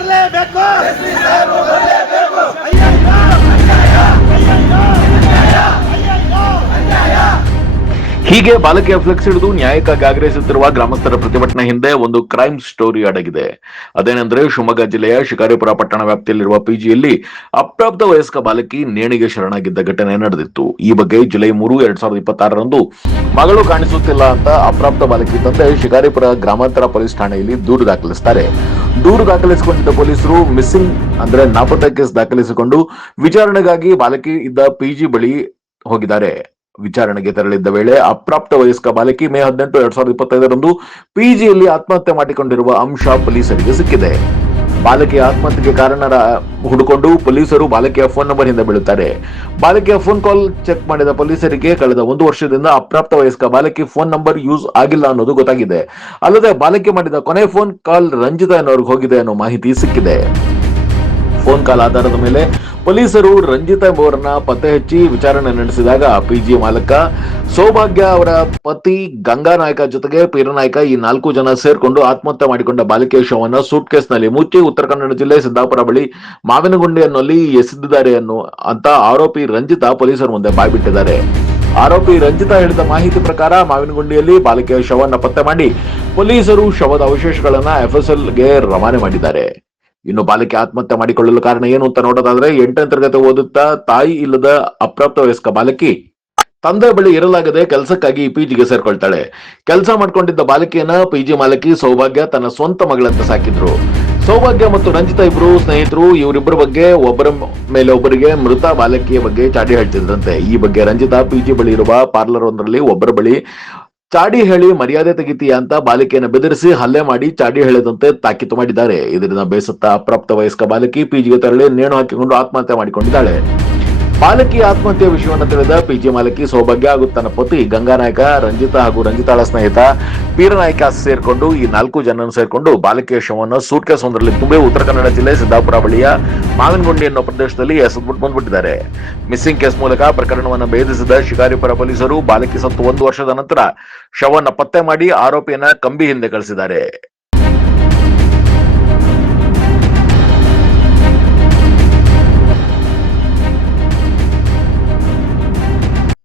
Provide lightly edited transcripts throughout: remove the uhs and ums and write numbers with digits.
ಬರಲೇಬೇಕು. ಹೀಗೆ ಬಾಲಕಿಯ ಫ್ಲೆಕ್ಸ್ ಹಿಡಿದು ನ್ಯಾಯಕ್ಕಾಗಿ ಆಗ್ರಹಿಸುತ್ತಿರುವ ಗ್ರಾಮಸ್ಥರ ಪ್ರತಿಭಟನೆ ಹಿಂದೆ ಒಂದು ಕ್ರೈಮ್ ಸ್ಟೋರಿ ಅಡಗಿದೆ. ಅದೇನೆಂದ್ರೆ, ಶಿವಮೊಗ್ಗ ಜಿಲ್ಲೆಯ ಶಿಕಾರಿಪುರ ಪಟ್ಟಣ ವ್ಯಾಪ್ತಿಯಲ್ಲಿರುವ ಪಿಜಿಯಲ್ಲಿ ಅಪ್ರಾಪ್ತ ವಯಸ್ಕ ಬಾಲಕಿ ನೇಣಿಗೆ ಶರಣಾಗಿದ್ದ ಘಟನೆ ನಡೆದಿತ್ತು. ಈ ಬಗ್ಗೆ ಜುಲೈ 3, 2026ರಂದು ಮಗಳು ಕಾಣಿಸುತ್ತಿಲ್ಲ ಅಂತ ಅಪ್ರಾಪ್ತ ಬಾಲಕಿ ತಂದೆ ಶಿಕಾರಿಪುರ ಗ್ರಾಮಾಂತರ ಪೊಲೀಸ್ ಠಾಣೆಯಲ್ಲಿ ದೂರು ದಾಖಲಿಸುತ್ತಾರೆ. ದೂರು ದಾಖಲಿಸಿಕೊಂಡಿದ್ದ ಪೊಲೀಸರು ಮಿಸ್ಸಿಂಗ್ ಅಂದ್ರೆ ನಾಪತ್ತೆ ಕೇಸ್ ದಾಖಲಿಸಿಕೊಂಡು ವಿಚಾರಣೆಗಾಗಿ ಬಾಲಕಿ ಇದ್ದ ಪಿಜಿ ಬಳಿ ಹೋಗಿದ್ದಾರೆ. ವಿಚಾರಣೆಗೆ ತೆರಳಿದ್ದ ವೇಳೆ ಅಪ್ರಾಪ್ತ ವಯಸ್ಕ ಬಾಲಕಿ ಮೇ 18, 2025ರಂದು ಪಿಜಿಯಲ್ಲಿ ಆತ್ಮಹತ್ಯೆ ಮಾಡಿಕೊಂಡಿರುವ ಅಂಶ ಪೊಲೀಸರಿಗೆ ಸಿಕ್ಕಿದೆ. ಬಾಲಕಿಯ ಆತ್ಮಹತ್ಯೆಗೆ ಕಾರಣ ಹುಡುಕೊಂಡು ಪೊಲೀಸರು ಬಾಲಕಿಯ ಫೋನ್ ನಂಬರ್ ಹಿಂದೆ ಬೀಳುತ್ತಾರೆ. ಬಾಲಕಿಯ ಫೋನ್ ಕಾಲ್ ಚೆಕ್ ಮಾಡಿದ ಪೊಲೀಸರಿಗೆ ಕಳೆದ 1 ವರ್ಷದಿಂದ ಅಪ್ರಾಪ್ತ ವಯಸ್ಕ ಬಾಲಕಿ ಫೋನ್ ನಂಬರ್ ಯೂಸ್ ಆಗಿಲ್ಲ ಅನ್ನೋದು ಗೊತ್ತಾಗಿದೆ. ಅಲ್ಲದೆ ಬಾಲಕಿ ಮಾಡಿದ ಕೊನೆ ಫೋನ್ ಕಾಲ್ ರಂಜಿತಾ ಎನ್ನುವರಿಗೆ ಹೋಗಿದೆ ಅನ್ನೋ ಮಾಹಿತಿ ಸಿಕ್ಕಿದೆ. ಫೋನ್ ಕಾಲ್ ಆಧಾರದ ಮೇಲೆ ಪೊಲೀಸರು ರಂಜಿತಾ ಎಂಬುವರನ್ನ ಪತ್ತೆ ಹಚ್ಚಿ ವಿಚಾರಣೆ ನಡೆಸಿದಾಗ ಪಿಜಿ ಮಾಲಕ ಸೌಭಾಗ್ಯ ಅವರ ಪತಿ ಗಂಗಾನಾಯ್ಕ ಜೊತೆಗೆ ಪೀರನಾಯ್ಕ ಈ 4 ಜನ ಸೇರ್ಕೊಂಡು ಆತ್ಮಹತ್ಯೆ ಮಾಡಿಕೊಂಡ ಬಾಲಿಕೆಯ ಶವವನ್ನು ಸೂಟ್ ಕೇಸ್ನಲ್ಲಿ ಮುಚ್ಚಿ ಉತ್ತರ ಕನ್ನಡ ಜಿಲ್ಲೆ ಸಿದ್ದಾಪುರ ಬಳಿ ಮಾವಿನಗುಂಡಿಯಲ್ಲಿ ಎಸೆದಿದ್ದಾರೆ ಅಂತ ಆರೋಪಿ ರಂಜಿತಾ ಪೊಲೀಸರ ಮುಂದೆ ಬಾಯ್ಬಿಟ್ಟಿದ್ದಾರೆ. ಆರೋಪಿ ರಂಜಿತಾ ಹೇಳಿದ ಮಾಹಿತಿ ಪ್ರಕಾರ ಮಾವಿನಗುಂಡಿಯಲ್ಲಿ ಬಾಲಿಕೆಯ ಶವವನ್ನು ಪತ್ತೆ ಮಾಡಿ ಪೊಲೀಸರು ಶವದ ಅವಶೇಷಗಳನ್ನ ಎಫ್ಎಸ್ಎಲ್ಗೆ ರವಾನೆ ಮಾಡಿದ್ದಾರೆ. ಇನ್ನು ಬಾಲಕಿ ಆತ್ಮಹತ್ಯೆ ಮಾಡಿಕೊಳ್ಳಲು ಕಾರಣ ಏನು ಅಂತ ನೋಡೋದಾದ್ರೆ, 8ನೇ ತರಗತಿ ಓದುತ್ತಾ ತಾಯಿ ಇಲ್ಲದ ಅಪ್ರಾಪ್ತ ವಯಸ್ಕ ಬಾಲಕಿ ತಂದೆ ಬಳಿ ಇರಲಾಗದೆ ಕೆಲಸಕ್ಕಾಗಿ ಪಿಜಿಗೆ ಸೇರ್ಕೊಳ್ತಾಳೆ. ಕೆಲಸ ಮಾಡ್ಕೊಂಡಿದ್ದ ಬಾಲಕಿಯನ್ನ ಪಿಜಿ ಮಾಲಕಿ ಸೌಭಾಗ್ಯ ತನ್ನ ಸ್ವಂತ ಮಗಳಂತ ಸಾಕಿದ್ರು. ಸೌಭಾಗ್ಯ ಮತ್ತು ರಂಜಿತಾ ಇಬ್ರು ಸ್ನೇಹಿತರು. ಇವರಿಬ್ಬರ ಬಗ್ಗೆ ಒಬ್ಬರ ಮೇಲೆ ಒಬ್ಬರಿಗೆ ಮೃತ ಬಾಲಕಿಯ ಬಗ್ಗೆ ಚಾಡಿ ಹೇಳ್ತಿದ್ರಂತೆ. ಈ ಬಗ್ಗೆ ರಂಜಿತಾ ಪಿಜಿ ಬಳಿ ಇರುವ ಪಾರ್ಲರ್ ಒಂದರಲ್ಲಿ ಒಬ್ಬರ ಬಳಿ ಚಾಡಿ ಹೇಳಿ ಮರ್ಯಾದೆ ತೆಗಿತೀಯ ಅಂತ ಬಾಲಿಕೆಯನ್ನು ಬೆದರಿಸಿ ಹಲ್ಲೆ ಮಾಡಿ ಚಾಡಿ ಹೇಳಿದಂತೆ ತಾಕೀತು ಮಾಡಿದ್ದಾರೆ. ಇದರಿಂದ ಬೇಸತ್ತ ಅಪ್ರಾಪ್ತ ವಯಸ್ಕ ಬಾಲಕಿ ಪಿಜಿಗೆ ತೆರಳಿ ನೇಣು ಹಾಕಿಕೊಂಡು ಆತ್ಮಹತ್ಯೆ ಮಾಡಿಕೊಂಡಿದ್ದಾಳೆ. ಬಾಲಕಿ ಆತ್ಮಹತ್ಯೆ ವಿಷಯವನ್ನು ತಿಳಿದ ಪಿಜಿ ಮಾಲಕಿ ಸೌಭಾಗ್ಯ ಹಾಗೂ ತನ್ನ ಪತಿ ಗಂಗಾನಾಯ್ಕ, ರಂಜಿತಾ ಹಾಗೂ ರಂಜಿತಾಳ ಸ್ನೇಹಿತ ಪೀರನಾಯ್ಕ ಸೇರ್ಕೊಂಡು ಈ 4 ಜನರನ್ನು ಸೇರ್ಕೊಂಡು ಬಾಲಕಿಯ ಶವವನ್ನು ಸೂಟ್ಕೇಸ್ ಒಂದರಲ್ಲಿ ತುಂಬಿ ಉತ್ತರ ಕನ್ನಡ ಜಿಲ್ಲೆ ಸಿದ್ದಾಪುರ ಬಳಿಯ ಮಾವಿನಗುಂಡಿ ಅನ್ನೋ ಪ್ರದೇಶದಲ್ಲಿ ಎಸೆದ್ಬಿಟ್ಟು ಬಂದ್ಬಿಟ್ಟಿದ್ದಾರೆ. ಮಿಸ್ಸಿಂಗ್ ಕೇಸ್ ಮೂಲಕ ಪ್ರಕರಣವನ್ನು ಭೇದಿಸಿದ ಶಿಕಾರಿಪುರ ಪೊಲೀಸರು ಬಾಲಕಿ ಸತ್ತು 1 ವರ್ಷದ ನಂತರ ಶವವನ್ನು ಪತ್ತೆ ಮಾಡಿ ಆರೋಪಿಯನ್ನ ಕಂಬಿ ಹಿಂದೆ ಕಳಿಸಿದ್ದಾರೆ.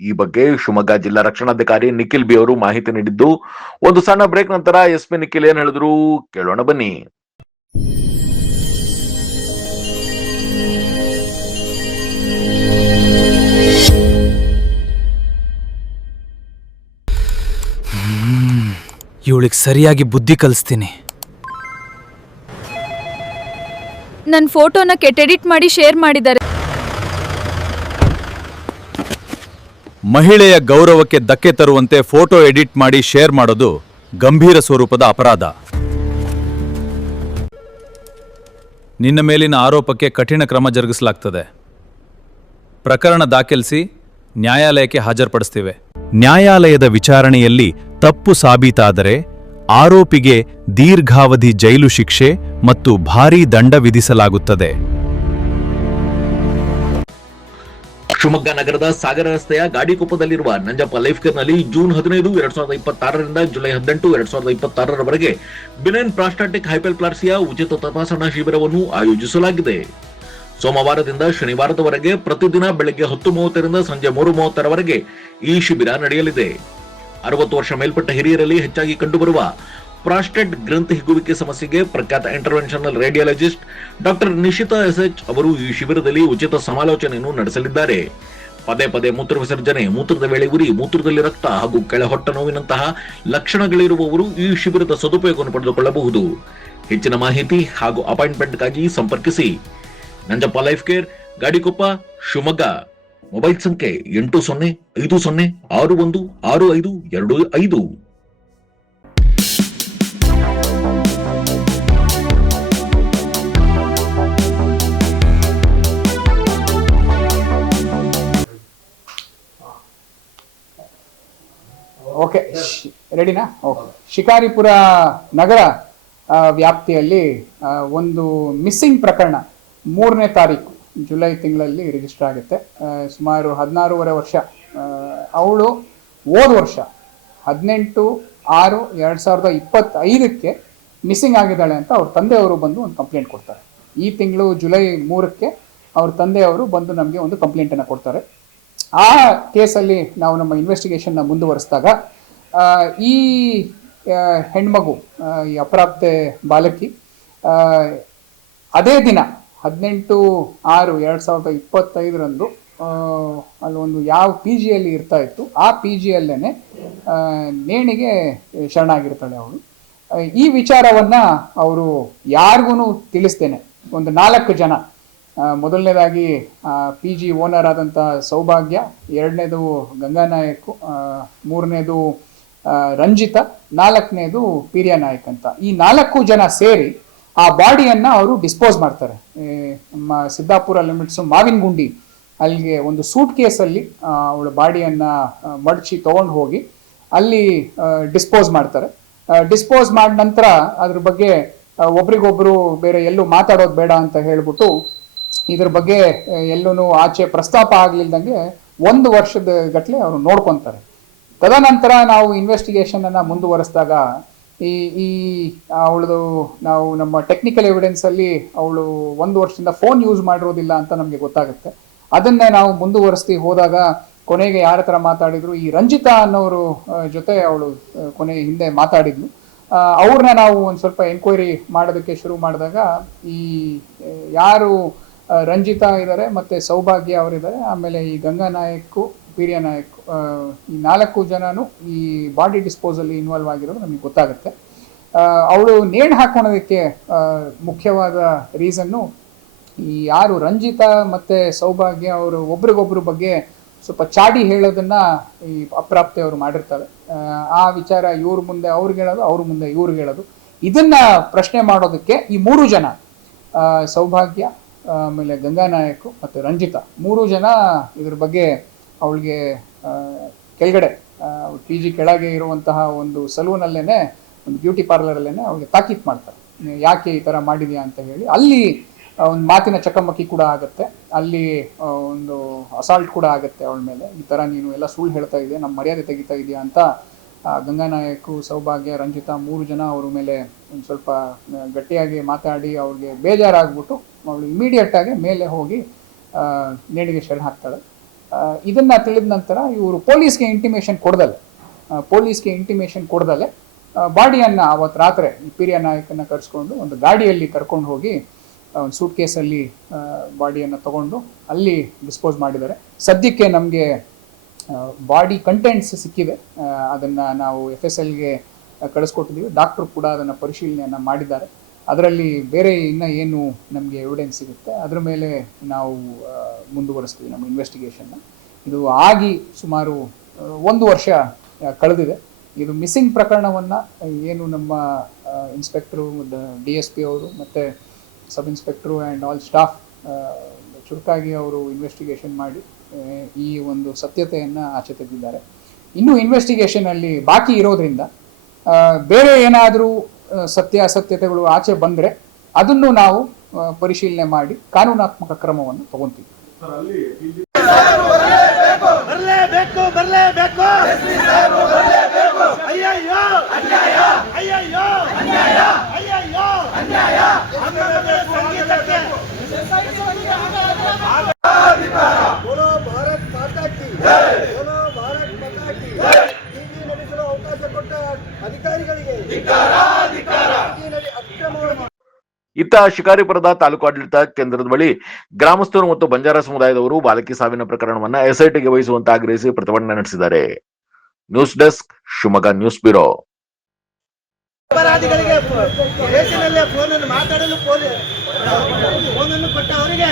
ಈ ಬಗ್ಗೆ ಶಿವಮೊಗ್ಗ ಜಿಲ್ಲಾ ರಕ್ಷಣಾಧಿಕಾರಿ ನಿಖಿಲ್ ಬಿ ಅವರು ಮಾಹಿತಿ ನೀಡಿದ್ದು, ಒಂದು ಸಣ್ಣ ಬ್ರೇಕ್ ನಂತರ ಎಸ್ಪಿ ನಿಖಿಲ್ ಏನ್ ಹೇಳಿದ್ರು ಕೇಳೋಣ ಬನ್ನಿ. ಇವಳಿಗೆ ಸರಿಯಾಗಿ ಬುದ್ಧಿ ಕಲಿಸ್ತೀನಿ. ನನ್ನ ಫೋಟೋನ ಎಡಿಟ್ ಮಾಡಿ ಶೇರ್ ಮಾಡಿದ್ದಾರೆ. ಮಹಿಳೆಯ ಗೌರವಕ್ಕೆ ಧಕ್ಕೆ ತರುವಂತೆ ಫೋಟೋ ಎಡಿಟ್ ಮಾಡಿ ಶೇರ್ ಮಾಡೋದು ಗಂಭೀರ ಸ್ವರೂಪದ ಅಪರಾಧ. ನಿನ್ನ ಮೇಲಿನ ಆರೋಪಕ್ಕೆ ಕಠಿಣ ಕ್ರಮ ಜರುಗಿಸಲಾಗ್ತದೆ. ಪ್ರಕರಣ ದಾಖಲಿಸಿ ನ್ಯಾಯಾಲಯಕ್ಕೆ ಹಾಜರುಪಡಿಸ್ತೀವಿ. ನ್ಯಾಯಾಲಯದ ವಿಚಾರಣೆಯಲ್ಲಿ ತಪ್ಪು ಸಾಬೀತಾದರೆ ಆರೋಪಿಗೆ ದೀರ್ಘಾವಧಿ ಜೈಲು ಶಿಕ್ಷೆ ಮತ್ತು ಭಾರೀ ದಂಡ ವಿಧಿಸಲಾಗುತ್ತದೆ. ಶಿವಮೊಗ್ಗ ನಗರದ ಸಾಗರ ರಸ್ತೆಯ ಗಾಡಿಕೊಪ್ಪದಲ್ಲಿರುವ ನಂಜಪ್ಪ ಲೈಫ್ ಕೇರ್ ನಲ್ಲಿ ಜೂನ್ 15, 2026ರಿಂದ ಜುಲೈ 18, 2026ರವರೆಗೆ ಬಿನೈನ್ ಪ್ರಾಸ್ಟಾಟಿಕ್ ಹೈಪರ್ಪ್ಲಾಸಿಯಾ ಉಚಿತ ತಪಾಸಣಾ ಶಿಬಿರವನ್ನು ಆಯೋಜಿಸಲಾಗಿದೆ. ಸೋಮವಾರದಿಂದ ಶನಿವಾರದವರೆಗೆ ಪ್ರತಿದಿನ ಬೆಳಗ್ಗೆ 10:30ರಿಂದ ಸಂಜೆ 3:30ರವರೆಗೆ ಈ ಶಿಬಿರ ನಡೆಯಲಿದೆ. 60 ವರ್ಷ ಮೇಲ್ಪಟ್ಟ ಹಿರಿಯರಲ್ಲಿ ಹೆಚ್ಚಾಗಿ ಕಂಡುಬರುವ ಪ್ರಾಸ್ಟೇಟ್ ಗ್ರಂಥಿ ಹಿಗ್ಗುವಿಕೆ ಸಮಸ್ಯೆಗೆ ಪ್ರಖ್ಯಾತ interventional radiologist doctor Nishita SH ಅವರು ಈ ಶಿಬಿರದಲ್ಲಿ ಉಚಿತ ಸಮಾಲೋಚನೆಯನ್ನು ನಡೆಸಲಿದ್ದಾರೆ. ಪದೇ ಪದೇ ಮೂತ್ರ ವಿಸರ್ಜನೆ, ಮೂತ್ರದ ವೇಳೆ ಉರಿ, ಮೂತ್ರದಲ್ಲಿ ರಕ್ತ ಹಾಗೂ ಕೆಳ ಹೊಟ್ಟೆ ನೋವಿನಂತಹ ಲಕ್ಷಣಗಳಿರುವವರು ಈ ಶಿಬಿರದ ಸದುಪಯೋಗವನ್ನು ಪಡೆದುಕೊಳ್ಳಬಹುದು. ಹೆಚ್ಚಿನ ಮಾಹಿತಿ ಹಾಗೂ ಅಪಾಯಿಂಟ್ಮೆಂಟ್ಗಾಗಿ ಸಂಪರ್ಕಿಸಿ Nanjappa life care, Gadikoppa, Shivamogga. Mobile ಸಂಖ್ಯೆ 8050616525. ಓಕೆ, ರೆಡಿನಾ? ಓಕೆ. ಶಿಕಾರಿಪುರ ನಗರ ವ್ಯಾಪ್ತಿಯಲ್ಲಿ ಒಂದು ಮಿಸ್ಸಿಂಗ್ ಪ್ರಕರಣ 3ನೇ ತಾರೀಕು ಜುಲೈ ತಿಂಗಳಲ್ಲಿ ರಿಜಿಸ್ಟರ್ ಆಗುತ್ತೆ. ಸುಮಾರು 16.5 ವರ್ಷ. ಅವಳು ಹೋದ ವರ್ಷ 18/6/2025ಕ್ಕೆ ಮಿಸ್ಸಿಂಗ್ ಆಗಿದ್ದಾಳೆ ಅಂತ ಅವ್ರ ತಂದೆಯವರು ಬಂದು ಒಂದು ಕಂಪ್ಲೇಂಟ್ ಕೊಡ್ತಾರೆ. ಈ ತಿಂಗಳು ಜುಲೈ 3ಕ್ಕೆ ಅವ್ರ ತಂದೆಯವರು ಬಂದು ನಮಗೆ ಒಂದು ಕಂಪ್ಲೇಂಟನ್ನು ಕೊಡ್ತಾರೆ. ಆ ಕೇಸಲ್ಲಿ ನಾವು ನಮ್ಮ ಇನ್ವೆಸ್ಟಿಗೇಷನ್ನ ಮುಂದುವರಿಸಿದಾಗ ಈ ಹೆಣ್ಮಗು, ಈ ಅಪ್ರಾಪ್ತೆ ಬಾಲಕಿ, ಅದೇ ದಿನ 18/6/2025 ಅಲ್ಲೊಂದು ಯಾವ PGಯಲ್ಲಿ ಇರ್ತಾ ಇತ್ತು ಆ PGಯಲ್ಲೇನೆ ನೇಣಿಗೆ ಶರಣಾಗಿರ್ತಾಳೆ ಅವಳು. ಈ ವಿಚಾರವನ್ನ ಅವರು ಯಾರಿಗೂ ತಿಳಿಸ್ತೇನೆ ಒಂದು 4 ಜನ, ಮೊದಲನೇದಾಗಿ PG ಓನರ್ ಆದಂಥ ಸೌಭಾಗ್ಯ, ಎರಡನೇದು ಗಂಗಾನಾಯಕ್, ಮೂರನೇದು ರಂಜಿತಾ, ನಾಲ್ಕನೇದು ಪೀರ್ಯ ನಾಯಕ್ ಅಂತ. ಈ 4 ಜನ ಸೇರಿ ಆ ಬಾಡಿಯನ್ನ ಅವರು ಡಿಸ್ಪೋಸ್ ಮಾಡ್ತಾರೆ. ನಮ್ಮ ಸಿದ್ದಾಪುರ ಲಿಮಿಟ್ಸ್ ಮಾವಿನಗುಂಡಿ ಅಲ್ಲಿಗೆ ಒಂದು ಸೂಟ್ ಕೇಸಲ್ಲಿ ಅವಳ ಬಾಡಿಯನ್ನ ಮಡಚಿ ತಗೊಂಡು ಹೋಗಿ ಅಲ್ಲಿ ಡಿಸ್ಪೋಸ್ ಮಾಡ್ತಾರೆ. ಡಿಸ್ಪೋಸ್ ಮಾಡಿದ ನಂತರ ಅದ್ರ ಬಗ್ಗೆ ಒಬ್ರಿಗೊಬ್ರು ಬೇರೆ ಎಲ್ಲೂ ಮಾತಾಡೋದು ಬೇಡ ಅಂತ ಹೇಳ್ಬಿಟ್ಟು ಇದ್ರ ಬಗ್ಗೆ ಎಲ್ಲೂ ಆಚೆ ಪ್ರಸ್ತಾಪ ಆಗ್ಲಿಲ್ದಂಗೆ 1 ವರ್ಷದ ಗಟ್ಟಲೆ ಅವರು ನೋಡ್ಕೊಂತಾರೆ. ತದನಂತರ ನಾವು ಇನ್ವೆಸ್ಟಿಗೇಷನ್ ಅನ್ನ ಮುಂದುವರಿಸಿದಾಗ ಈ ಅವಳದು ನಾವು ನಮ್ಮ ಟೆಕ್ನಿಕಲ್ ಎವಿಡೆನ್ಸ್ ಅಲ್ಲಿ ಅವಳು 1 ವರ್ಷದಿಂದ ಫೋನ್ ಯೂಸ್ ಮಾಡಿರೋದಿಲ್ಲ ಅಂತ ನಮಗೆ ಗೊತ್ತಾಗುತ್ತೆ. ಅದನ್ನೇ ನಾವು ಮುಂದುವರಿಸ್ತಿ ಹೋದಾಗ ಕೊನೆಗೆ ಯಾರ ಹತ್ರ ಮಾತಾಡಿದ್ರು, ಈ ರಂಜಿತಾ ಅನ್ನೋರು ಜೊತೆ ಅವಳು ಕೊನೆ ಹಿಂದೆ ಮಾತಾಡಿದ್ಲು. ಅವ್ರನ್ನ ನಾವು ಒಂದು ಸ್ವಲ್ಪ ಎಂಕ್ವೈರಿ ಮಾಡೋದಕ್ಕೆ ಶುರು ಮಾಡಿದಾಗ ಈ ಯಾರು ರಂಜಿತಾ ಇದ್ದಾರೆ ಮತ್ತೆ ಸೌಭಾಗ್ಯ ಅವರಿದ್ದಾರೆ, ಆಮೇಲೆ ಈ ಗಂಗಾನಾಯಕ್, ಪೀರ್ಯ ನಾಯಕ್, ಈ 4 ಜನನು ಈ ಬಾಡಿ ಡಿಸ್ಪೋಸಲ್ಲಿ ಇನ್ವಾಲ್ವ್ ಆಗಿರೋದು ನಮಗೆ ಗೊತ್ತಾಗುತ್ತೆ. ಅವಳು ನೇಣು ಹಾಕೋಣೋದಕ್ಕೆ ಮುಖ್ಯವಾದ ರೀಸನ್ನು ಈ ಯಾರು ರಂಜಿತಾ ಮತ್ತೆ ಸೌಭಾಗ್ಯ ಅವರು ಒಬ್ರಿಗೊಬ್ರ ಬಗ್ಗೆ ಸ್ವಲ್ಪ ಚಾಡಿ ಹೇಳೋದನ್ನ ಈ ಅಪ್ರಾಪ್ತೆ ಅವರು ಮಾಡಿರ್ತಾರೆ. ಆ ವಿಚಾರ ಇವ್ರ ಮುಂದೆ ಅವ್ರಿಗೆ ಹೇಳೋದು, ಅವ್ರ ಮುಂದೆ ಇವ್ರಿಗೆ ಹೇಳೋದು. ಇದನ್ನ ಪ್ರಶ್ನೆ ಮಾಡೋದಕ್ಕೆ ಈ 3 ಜನ, ಸೌಭಾಗ್ಯ, ಆಮೇಲೆ ಗಂಗಾನಾಯಕ್ ಮತ್ತು ರಂಜಿತಾ, 3 ಜನ ಇದ್ರ ಬಗ್ಗೆ ಅವಳಿಗೆ ಕೆಳಗಡೆ PG ಕೆಳಗೆ ಇರುವಂತಹ ಒಂದು ಸಲೂನಲ್ಲೇನೆ, ಒಂದು ಬ್ಯೂಟಿ ಪಾರ್ಲರಲ್ಲೇನೆ ಅವಳಿಗೆ ತಾಕೀತ್ ಮಾಡ್ತಾರೆ, ಯಾಕೆ ಈ ಥರ ಮಾಡಿದ್ಯಾ ಅಂತ ಹೇಳಿ. ಅಲ್ಲಿ ಒಂದು ಮಾತಿನ ಚಕಮಕಿ ಕೂಡ ಆಗುತ್ತೆ, ಅಲ್ಲಿ ಒಂದು ಅಸಾಲ್ಟ್ ಕೂಡ ಆಗುತ್ತೆ ಅವಳ ಮೇಲೆ. ಈ ಥರ ನೀನು ಎಲ್ಲ ಸುಳ್ಳು ಹೇಳ್ತಾ ಇದೆಯಾ, ನಮ್ಮ ಮರ್ಯಾದೆ ತೆಗಿತಾ ಇದೆಯಾ ಅಂತ ಗಂಗಾನಾಯಕ್, ಸೌಭಾಗ್ಯ, ರಂಜಿತಾ 3 ಜನ ಅವ್ರ ಮೇಲೆ ಒಂದು ಸ್ವಲ್ಪ ಗಟ್ಟಿಯಾಗಿ ಮಾತಾಡಿ ಅವ್ರಿಗೆ ಬೇಜಾರಾಗ್ಬಿಟ್ಟು ಅವಳು ಇಮಿಡಿಯೇಟ್ ಆಗಿ ಮೇಲೆ ಹೋಗಿ ನೇಣಿಗೆ ಶರಣ ಹಾಕ್ತಾಳೆ. ಇದನ್ನ ತಿಳಿದ ನಂತರ ಇವರು ಪೊಲೀಸ್ಗೆ ಇಂಟಿಮೇಷನ್ ಕೊಡ್ದಲೆ ಬಾಡಿಯನ್ನ ಅವತ್ತು ರಾತ್ರಿ ಪೀರ್ಯ ನಾಯಕನ್ನ ಕರ್ಸ್ಕೊಂಡು ಒಂದು ಗಾಡಿಯಲ್ಲಿ ಕರ್ಕೊಂಡು ಹೋಗಿ ಒಂದು ಸೂಟ್ ಕೇಸಲ್ಲಿ ಬಾಡಿಯನ್ನು ತಗೊಂಡು ಅಲ್ಲಿ ಡಿಸ್ಪೋಸ್ ಮಾಡಿದ್ದಾರೆ. ಸದ್ಯಕ್ಕೆ ನಮಗೆ ಬಾಡಿ ಕಂಟೆಂಟ್ಸ್ ಸಿಕ್ಕಿದೆ, ಅದನ್ನ ನಾವು FSLಗೆ ಕಳಿಸ್ಕೊಟ್ಟಿದ್ದೀವಿ. ಡಾಕ್ಟರ್ ಕೂಡ ಅದನ್ನು ಪರಿಶೀಲನೆಯನ್ನು ಮಾಡಿದ್ದಾರೆ. ಅದರಲ್ಲಿ ಬೇರೆ ಇನ್ನು ಏನು ನಮಗೆ ಎವಿಡೆನ್ಸ್ ಸಿಗುತ್ತೆ ಅದ್ರ ಮೇಲೆ ನಾವು ಮುಂದುವರಿಸ್ತೀವಿ ನಮ್ಮ ಇನ್ವೆಸ್ಟಿಗೇಷನ್ನ. ಇದು ಆಗಿ ಸುಮಾರು 1 ವರ್ಷ ಕಳೆದಿದೆ. ಇದು ಮಿಸ್ಸಿಂಗ್ ಪ್ರಕರಣವನ್ನು ಏನು ನಮ್ಮ ಇನ್ಸ್ಪೆಕ್ಟ್ರು, DSP ಅವರು ಮತ್ತು sub inspector and all staff ಚುರುಕಾಗಿ ಅವರು ಇನ್ವೆಸ್ಟಿಗೇಷನ್ ಮಾಡಿ ಈ ಒಂದು ಸತ್ಯತೆಯನ್ನು ಆಚೆ ತೆಗೆದಿದ್ದಾರೆ. ಇನ್ನೂ ಇನ್ವೆಸ್ಟಿಗೇಷನಲ್ಲಿ ಬಾಕಿ ಇರೋದ್ರಿಂದ ಬೇರೆ ಏನಾದರೂ ಸತ್ಯಾಸತ್ಯತೆಗಳು ಆಚೆ ಬಂದರೆ ಅದನ್ನು ನಾವು ಪರಿಶೀಲನೆ ಮಾಡಿ ಕಾನೂನಾತ್ಮಕ ಕ್ರಮವನ್ನು ತಗೊಂತೀವಿ. बोलो भारत माता की जय, बोलो भारत माता की जय. ಟಿವಿ ನಡೆಸಲು ಅವಕಾಶ ಕೊಟ್ಟ ಅಧಿಕಾರಿಗಳಿಗೆ ಧಿಕ್ಕಾರ. ಅಕ್ರಮವನ್ನು ಇತ್ತ ಶಿಕಾರಿಪುರದ ತಾಲೂಕು ಆಡಳಿತ ಕೇಂದ್ರದ ಬಳಿ ಗ್ರಾಮಸ್ಥರು ಮತ್ತು ಬಂಜಾರ ಸಮುದಾಯದವರು ಬಾಲಕಿ ಸಾವಿನ ಪ್ರಕರಣವನ್ನ SITಗೆ ವಹಿಸುವಂತೆ ಆಗ್ರಹಿಸಿ ಪ್ರತಿಭಟನೆ ನಡೆಸಿದ್ದಾರೆ. News desk, Shivamogga news bureau. ಅಪರಾಧಿಗಳಿಗೆ ಸ್ಟೇಷನಲ್ಲೇ ಫೋನನ್ನು ಮಾತಾಡಲು ಫೋನನ್ನು ಕೊಟ್ಟ ಅವರಿಗೆ